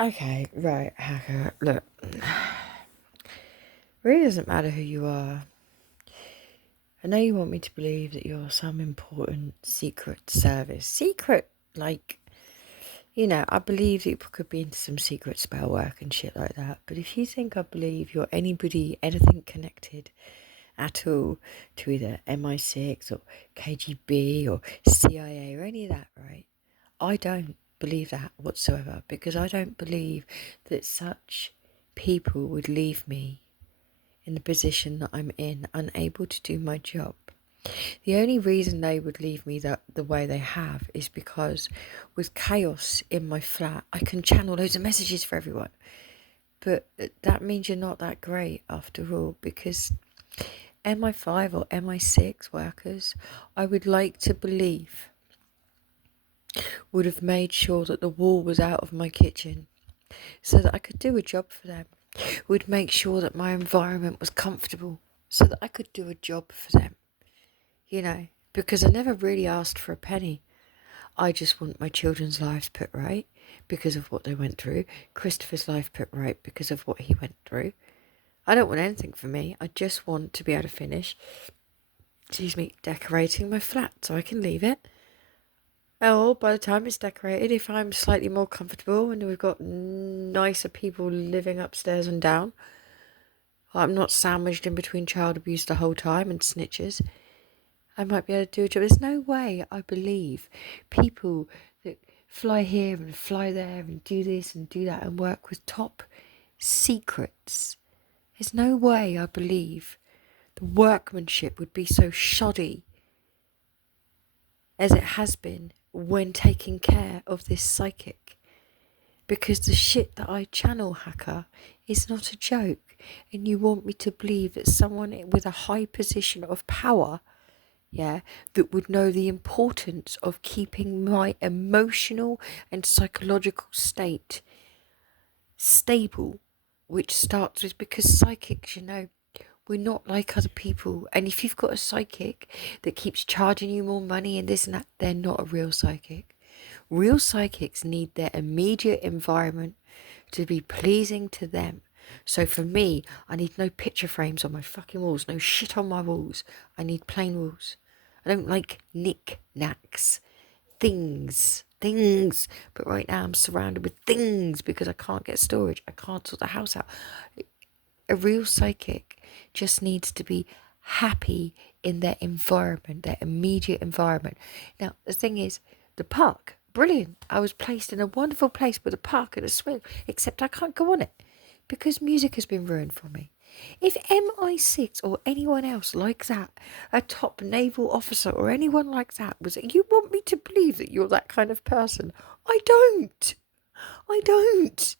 Okay, right, Hacker. Look, really doesn't matter who you are. I know you want me to believe that you're some important secret service. Secret, like, I believe that you could be into some secret spell work and shit like that. But if you think I believe you're anybody, anything connected at all to either MI6 or KGB or CIA or any of that, right? I don't believe that whatsoever because I don't believe that such people would leave me in the position that I'm in, unable to do my job. The only reason they would leave me the way they have is because with chaos in my flat, I can channel loads of messages for everyone. But that means you're not that great after all because MI5 or MI6 workers, I would like to believe, would have made sure that the wall was out of my kitchen so that I could do a job for them. Would make sure that my environment was comfortable so that I could do a job for them. Because I never really asked for a penny. I just want my children's lives put right because of what they went through. Christopher's life put right because of what he went through. I don't want anything for me. I just want to be able to finish, decorating my flat so I can leave it. Oh, by the time it's decorated, if I'm slightly more comfortable and we've got nicer people living upstairs and down, I'm not sandwiched in between child abuse the whole time and snitches, I might be able to do a job. There's no way I believe people that fly here and fly there and do this and do that and work with top secrets. There's no way I believe the workmanship would be so shoddy as it has been when taking care of this psychic. Because the shit that I channel, Hacker, is not a joke. And you want me to believe that someone with a high position of power, that would know the importance of keeping my emotional and psychological state stable, which starts with, because psychics, we're not like other people. And if you've got a psychic that keeps charging you more money and this and that, they're not a real psychic. Real psychics need their immediate environment to be pleasing to them. So for me, I need no picture frames on my fucking walls, no shit on my walls. I need plain walls. I don't like knick-knacks, things. But right now I'm surrounded with things because I can't get storage. I can't sort the house out. A real psychic just needs to be happy in their environment, their immediate environment. Now, the thing is, the park, brilliant. I was placed in a wonderful place with a park and a swing, except I can't go on it because music has been ruined for me. If MI6 or anyone else like that, a top naval officer or anyone like that, you want me to believe that you're that kind of person? I don't. I don't.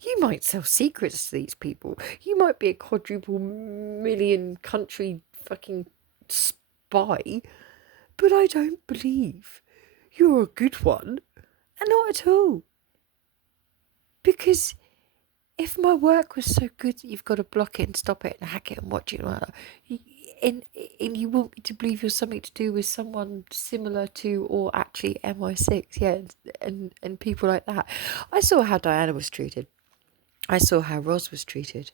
You might sell secrets to these people. You might be a quadruple million country fucking spy, but I don't believe you're a good one. And not at all. Because if my work was so good that you've got to block it and stop it and hack it and watch it, and you want me to believe you're something to do with someone similar to or actually MI6, and people like that. I saw how Diana was treated. I saw how Roz was treated.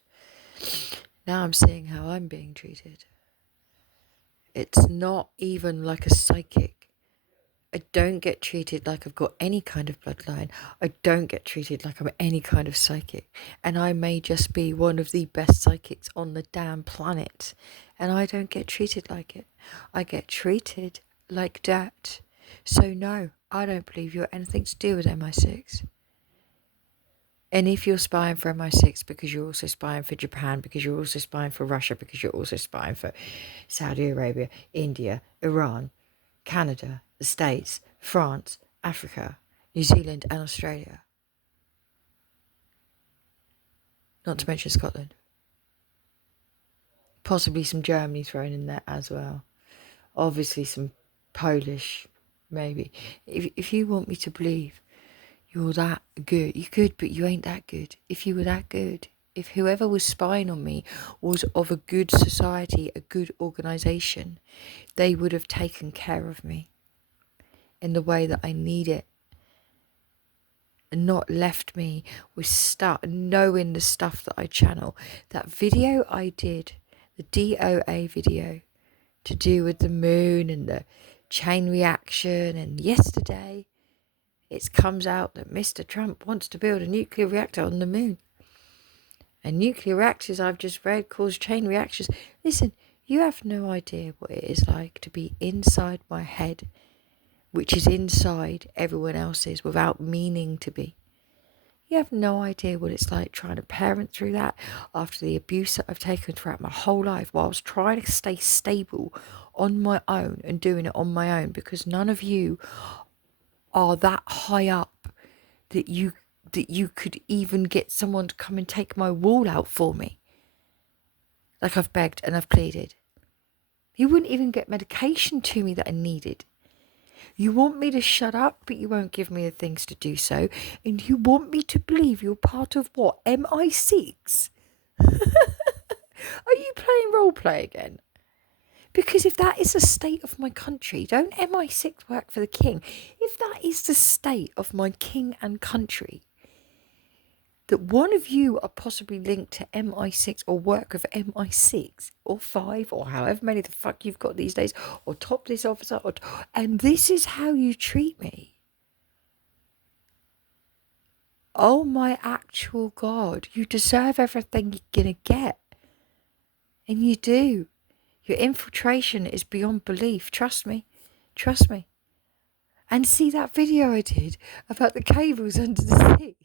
Now I'm seeing how I'm being treated. It's not even like a psychic. I don't get treated like I've got any kind of bloodline. I don't get treated like I'm any kind of psychic. And I may just be one of the best psychics on the damn planet. And I don't get treated like it. I get treated like that. So no, I don't believe you're anything to do with MI6. And if you're spying for MI6 because you're also spying for Japan, because you're also spying for Russia, because you're also spying for Saudi Arabia, India, Iran, Canada, the States, France, Africa, New Zealand and Australia, not to mention Scotland, possibly some Germany thrown in there as well, obviously some Polish, maybe. If you want me to believe you're that good, you could, but you ain't that good. If you were that good, if whoever was spying on me was of a good society, a good organisation, they would have taken care of me in the way that I need it. and not left me with stuff, knowing the stuff that I channel. That video I did, the DOA video, to do with the moon and the chain reaction, and yesterday it comes out that Mr. Trump wants to build a nuclear reactor on the moon. And nuclear reactors, I've just read, cause chain reactions. Listen, you have no idea what it is like to be inside my head, which is inside everyone else's without meaning to be. You have no idea what it's like trying to parent through that after the abuse that I've taken throughout my whole life while I was trying to stay stable on my own and doing it on my own, because none of you are that high up that you could even get someone to come and take my wall out for me. Like I've begged and I've pleaded. You wouldn't even get medication to me that I needed. You want me to shut up, but you won't give me the things to do so. And you want me to believe you're part of what? MI6? Are you playing role play again? Because if that is the state of my country, don't MI6 work for the king? If that is the state of my king and country, that one of you are possibly linked to MI6 or work of MI6 or 5 or however many the fuck you've got these days, or top this officer, and this is how you treat me. Oh my actual God, you deserve everything you're gonna get. And you do. Your infiltration is beyond belief. Trust me. Trust me. And see that video I did about the cables under the sea?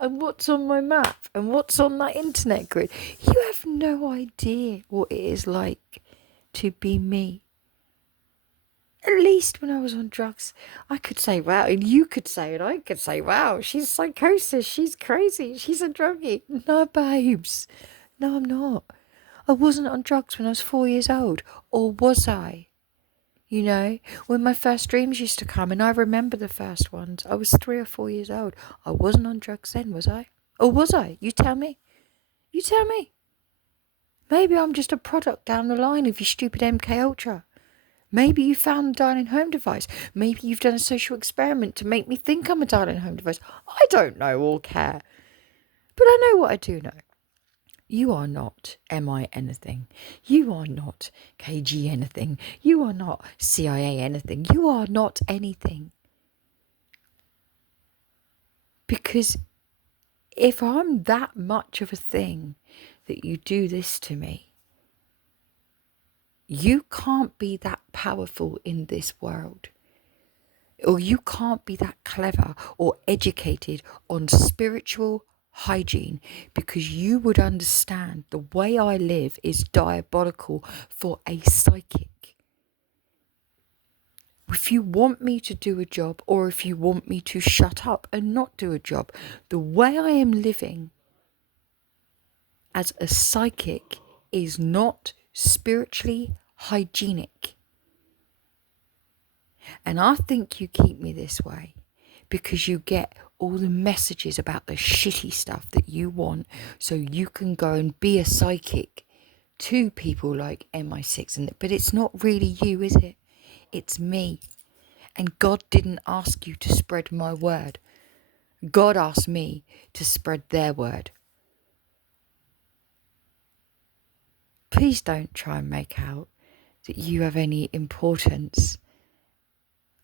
And what's on my map and what's on that internet grid. You have no idea what it is like to be me. At least when I was on drugs, I could say, wow, and you could say, and I could say, wow, she's psychosis, she's crazy, she's a druggie. No, babes. No, I'm not. I wasn't on drugs when I was 4 years old. Or was I? You know, when my first dreams used to come, and I remember the first ones, I was 3 or 4 years old. I wasn't on drugs then, was I? Or was I? You tell me. You tell me. Maybe I'm just a product down the line of your stupid MK Ultra. Maybe you found a dialing home device. Maybe you've done a social experiment to make me think I'm a dialing home device. I don't know or care. But I know what I do know. You are not MI anything. You are not KG anything. You are not CIA anything. You are not anything. Because if I'm that much of a thing that you do this to me, you can't be that powerful in this world. Or you can't be that clever or educated on spiritual hygiene, because you would understand the way I live is diabolical for a psychic. If you want me to do a job, or if you want me to shut up and not do a job, the way I am living as a psychic is not spiritually hygienic. And I think you keep me this way because you get all the messages about the shitty stuff that you want, so you can go and be a psychic to people like MI6. But it's not really you, is it? It's me. And God didn't ask you to spread my word. God asked me to spread their word. Please don't try and make out that you have any importance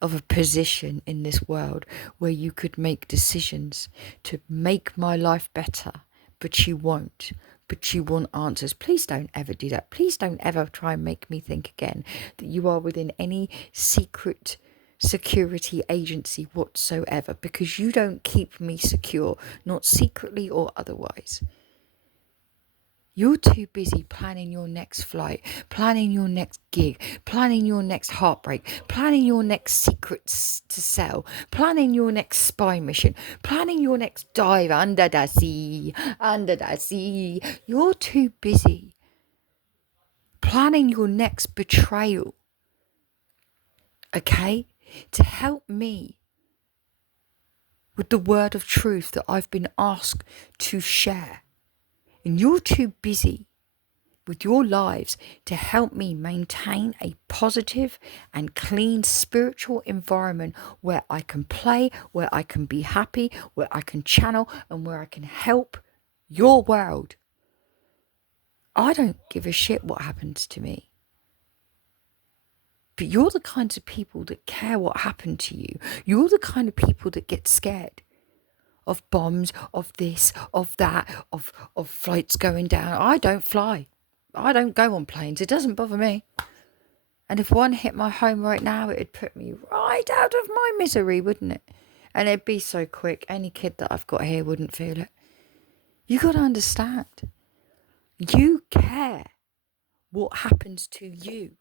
of a position in this world where you could make decisions to make my life better, but you won't. But you want answers. Please don't ever do that. Please don't ever try and make me think again that you are within any secret security agency whatsoever, because you don't keep me secure, not secretly or otherwise. You're too busy planning your next flight, planning your next gig, planning your next heartbreak, planning your next secrets to sell, planning your next spy mission, planning your next dive under the sea, under the sea. You're too busy planning your next betrayal, okay, to help me with the word of truth that I've been asked to share. And you're too busy with your lives to help me maintain a positive and clean spiritual environment where I can play, where I can be happy, where I can channel, and where I can help your world. I don't give a shit what happens to me. But you're the kinds of people that care what happened to you. You're the kind of people that get scared of bombs, of this, of that, of flights going down. I don't fly. I don't go on planes. It doesn't bother me. And if one hit my home right now, it'd put me right out of my misery, wouldn't it? And it'd be so quick. Any kid that I've got here wouldn't feel it. You got to understand. You care what happens to you.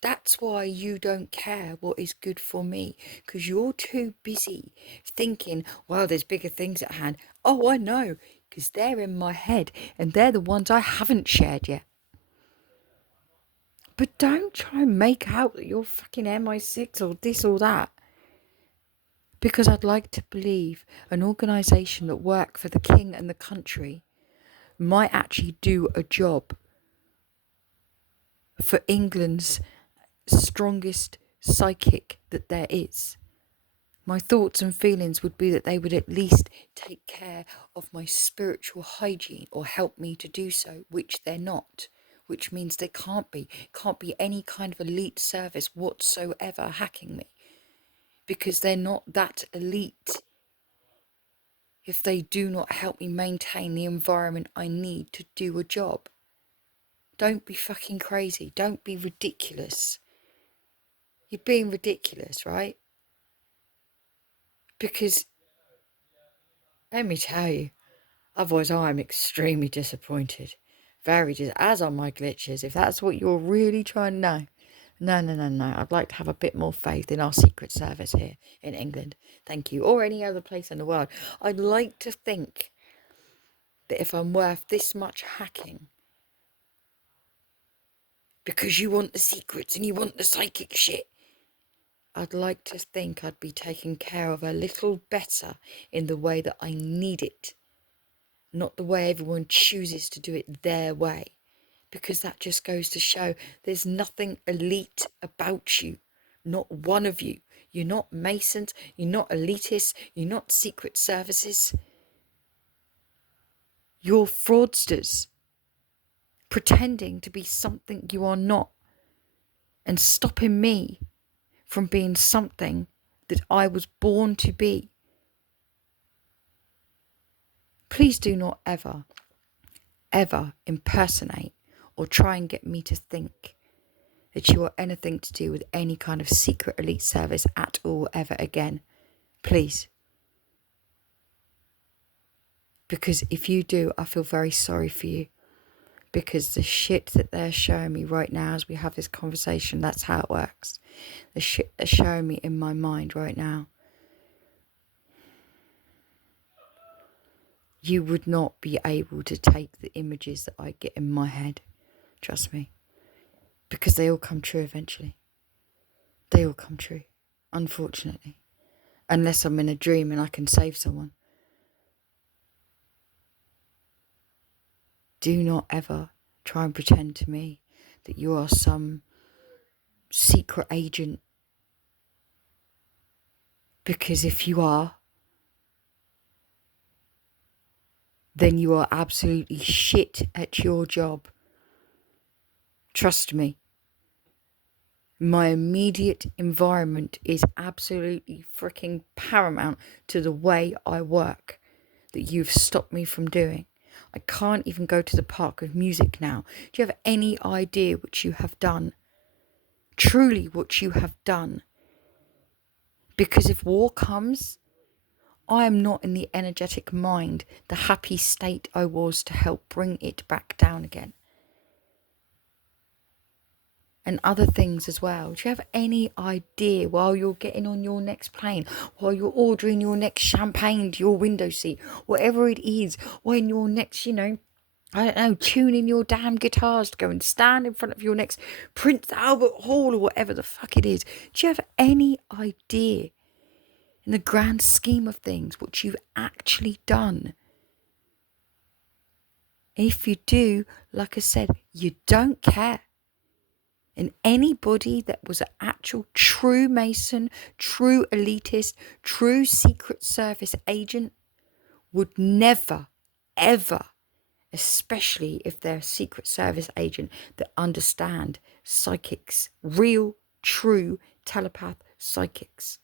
That's why you don't care what is good for me, because you're too busy thinking, well, there's bigger things at hand. Oh, I know, because they're in my head and they're the ones I haven't shared yet. But don't try and make out that you're fucking MI6 or this or that. Because I'd like to believe an organisation that work for the king and the country might actually do a job for England's strongest psychic that there is. My thoughts and feelings would be that they would at least take care of my spiritual hygiene or help me to do so, which they're not, which means there can't be any kind of elite service whatsoever hacking me, because they're not that elite if they do not help me maintain the environment I need to do a job. Don't be fucking crazy. Don't be ridiculous. You're being ridiculous, right? Because, let me tell you, otherwise I'm extremely disappointed. As are my glitches, if that's what you're really trying to know. No. I'd like to have a bit more faith in our Secret Service here in England. Thank you. Or any other place in the world. I'd like to think that if I'm worth this much hacking, because you want the secrets and you want the psychic shit, I'd like to think I'd be taken care of a little better in the way that I need it. Not the way everyone chooses to do it their way. Because that just goes to show there's nothing elite about you. Not one of you. You're not Masons. You're not elitists. You're not secret services. You're fraudsters. Pretending to be something you are not. And stopping me from being something that I was born to be. Please do not ever impersonate or try and get me to think that you are anything to do with any kind of secret elite service at all ever again. Please. Because if you do, I feel very sorry for you. Because the shit that they're showing me right now as we have this conversation, that's how it works. The shit they're showing me in my mind right now. You would not be able to take the images that I get in my head. Trust me. Because they all come true eventually. They all come true. Unfortunately. Unless I'm in a dream and I can save someone. Do not ever try and pretend to me that you are some secret agent. Because if you are, then you are absolutely shit at your job. Trust me. My immediate environment is absolutely freaking paramount to the way I work that you've stopped me from doing. I can't even go to the park with music now. Do you have any idea what you have done? Truly what you have done. Because if war comes, I am not in the energetic mind, the happy state I was to help bring it back down again. And other things as well. Do you have any idea while you're getting on your next plane, while you're ordering your next champagne to your window seat, whatever it is, when your next, I don't know, tuning your damn guitars to go and stand in front of your next Prince Albert Hall or whatever the fuck it is. Do you have any idea in the grand scheme of things what you've actually done? If you do, like I said, you don't care. And anybody that was an actual true Mason, true elitist, true Secret Service agent would never, ever, especially if they're a Secret Service agent that understand psychics, real, true telepath psychics.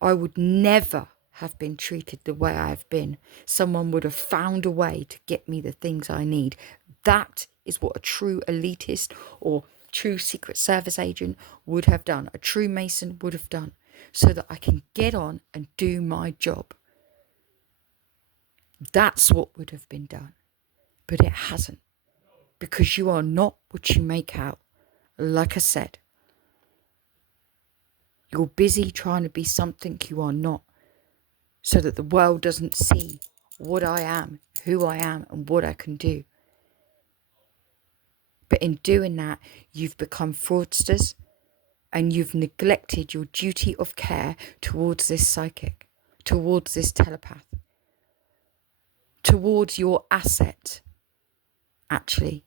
I would never have been treated the way I have been. Someone would have found a way to get me the things I need. That is what a true elitist or true Secret Service agent would have done. A true Mason would have done, so that I can get on and do my job. That's what would have been done. But it hasn't. Because you are not what you make out. Like I said, you're busy trying to be something you are not, so that the world doesn't see what I am, who I am, and what I can do. But in doing that, you've become fraudsters, and you've neglected your duty of care towards this psychic, towards this telepath, towards your asset, actually.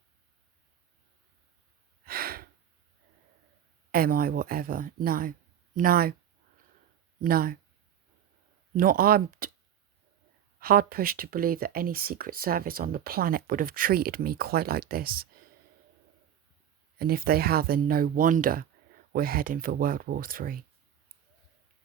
Am I whatever? No. Not I'm hard pushed to believe that any Secret Service on the planet would have treated me quite like this. And if they have, then no wonder we're heading for World War III.